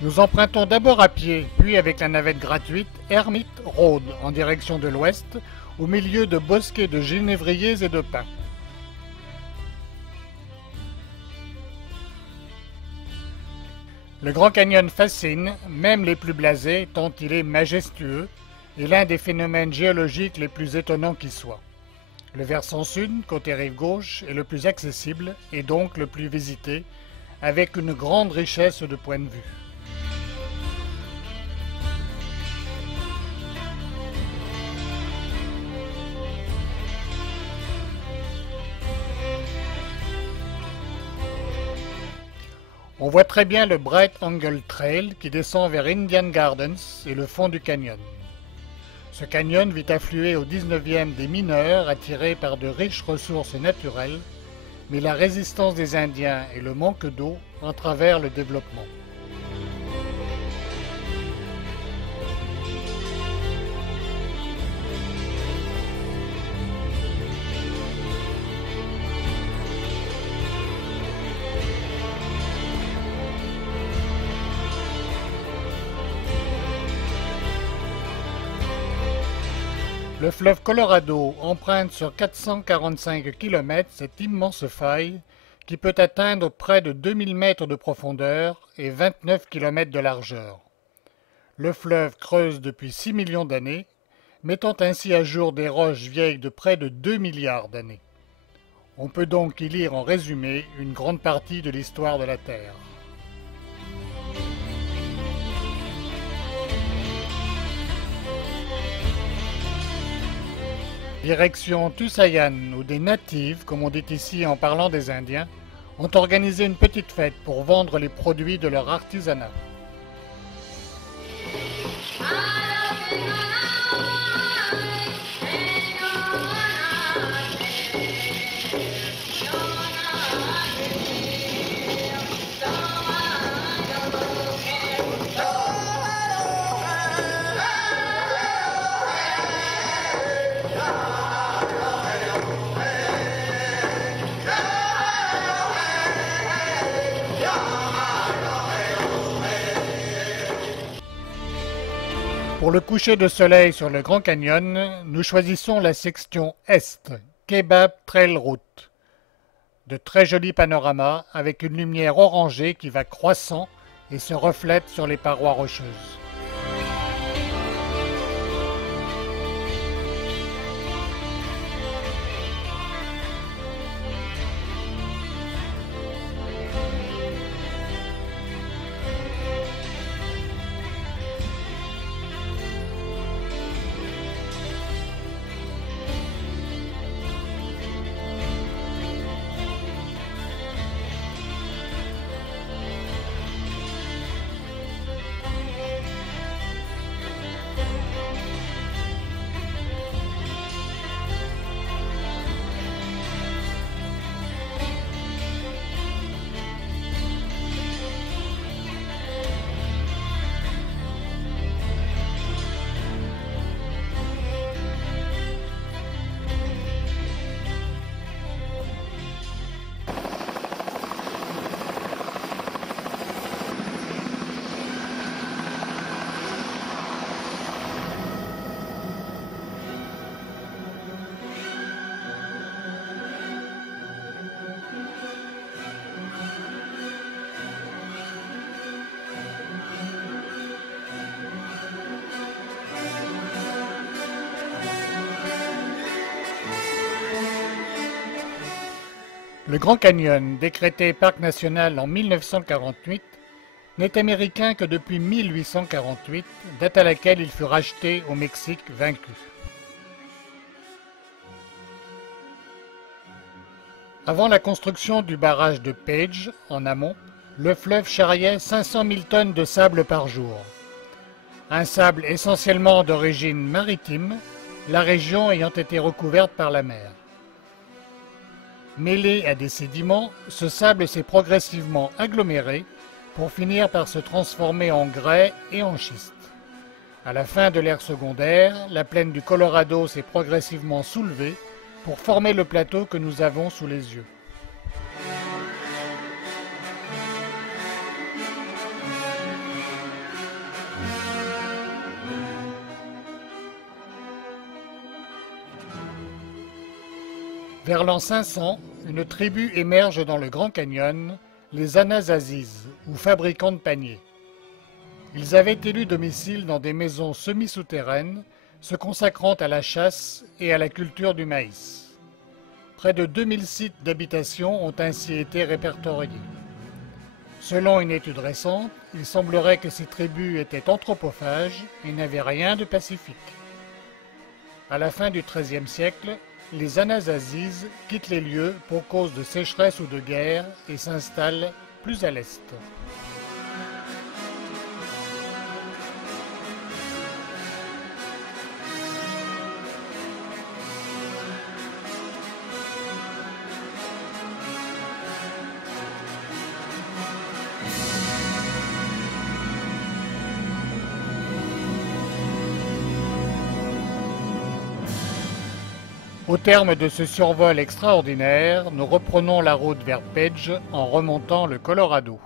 Nous empruntons d'abord à pied, puis avec la navette gratuite Hermit Road en direction de l'ouest, au milieu de bosquets de genévriers et de pins. Le Grand Canyon fascine, même les plus blasés, tant il est majestueux et l'un des phénomènes géologiques les plus étonnants qui soient. Le versant sud, côté rive gauche, est le plus accessible et donc le plus visité, avec une grande richesse de points de vue. On voit très bien le Bright Angle Trail qui descend vers Indian Gardens et le fond du canyon. Ce canyon vit affluer au 19e des mineurs attirés par de riches ressources naturelles, mais la résistance des Indiens et le manque d'eau entravèrent le développement. Le fleuve Colorado emprunte sur 445 km cette immense faille qui peut atteindre près de 2000 mètres de profondeur et 29 km de largeur. Le fleuve creuse depuis 6 millions d'années, mettant ainsi à jour des roches vieilles de près de 2 milliards d'années. On peut donc y lire en résumé une grande partie de l'histoire de la Terre. Direction Tusayan, où des natifs, comme on dit ici en parlant des Indiens, ont organisé une petite fête pour vendre les produits de leur artisanat. Pour le coucher de soleil sur le Grand Canyon, nous choisissons la section Est, Kebab Trail Route. De très jolis panoramas avec une lumière orangée qui va croissant et se reflète sur les parois rocheuses. Le Grand Canyon, décrété parc national en 1948, n'est américain que depuis 1848, date à laquelle il fut racheté au Mexique vaincu. Avant la construction du barrage de Page, en amont, le fleuve charriait 500 000 tonnes de sable par jour. Un sable essentiellement d'origine maritime, la région ayant été recouverte par la mer. Mêlé à des sédiments, ce sable s'est progressivement aggloméré pour finir par se transformer en grès et en schiste. À la fin de l'ère secondaire, la plaine du Colorado s'est progressivement soulevée pour former le plateau que nous avons sous les yeux. Vers l'an 500, une tribu émerge dans le Grand Canyon, les Anasasis, ou fabricants de paniers. Ils avaient élu domicile dans des maisons semi-souterraines, se consacrant à la chasse et à la culture du maïs. Près de 2000 sites d'habitation ont ainsi été répertoriés. Selon une étude récente, il semblerait que ces tribus étaient anthropophages et n'avaient rien de pacifique. À la fin du XIIIe siècle, les Anasasis quittent les lieux pour cause de sécheresse ou de guerre et s'installent plus à l'est. Au terme de ce survol extraordinaire, nous reprenons la route vers Page en remontant le Colorado.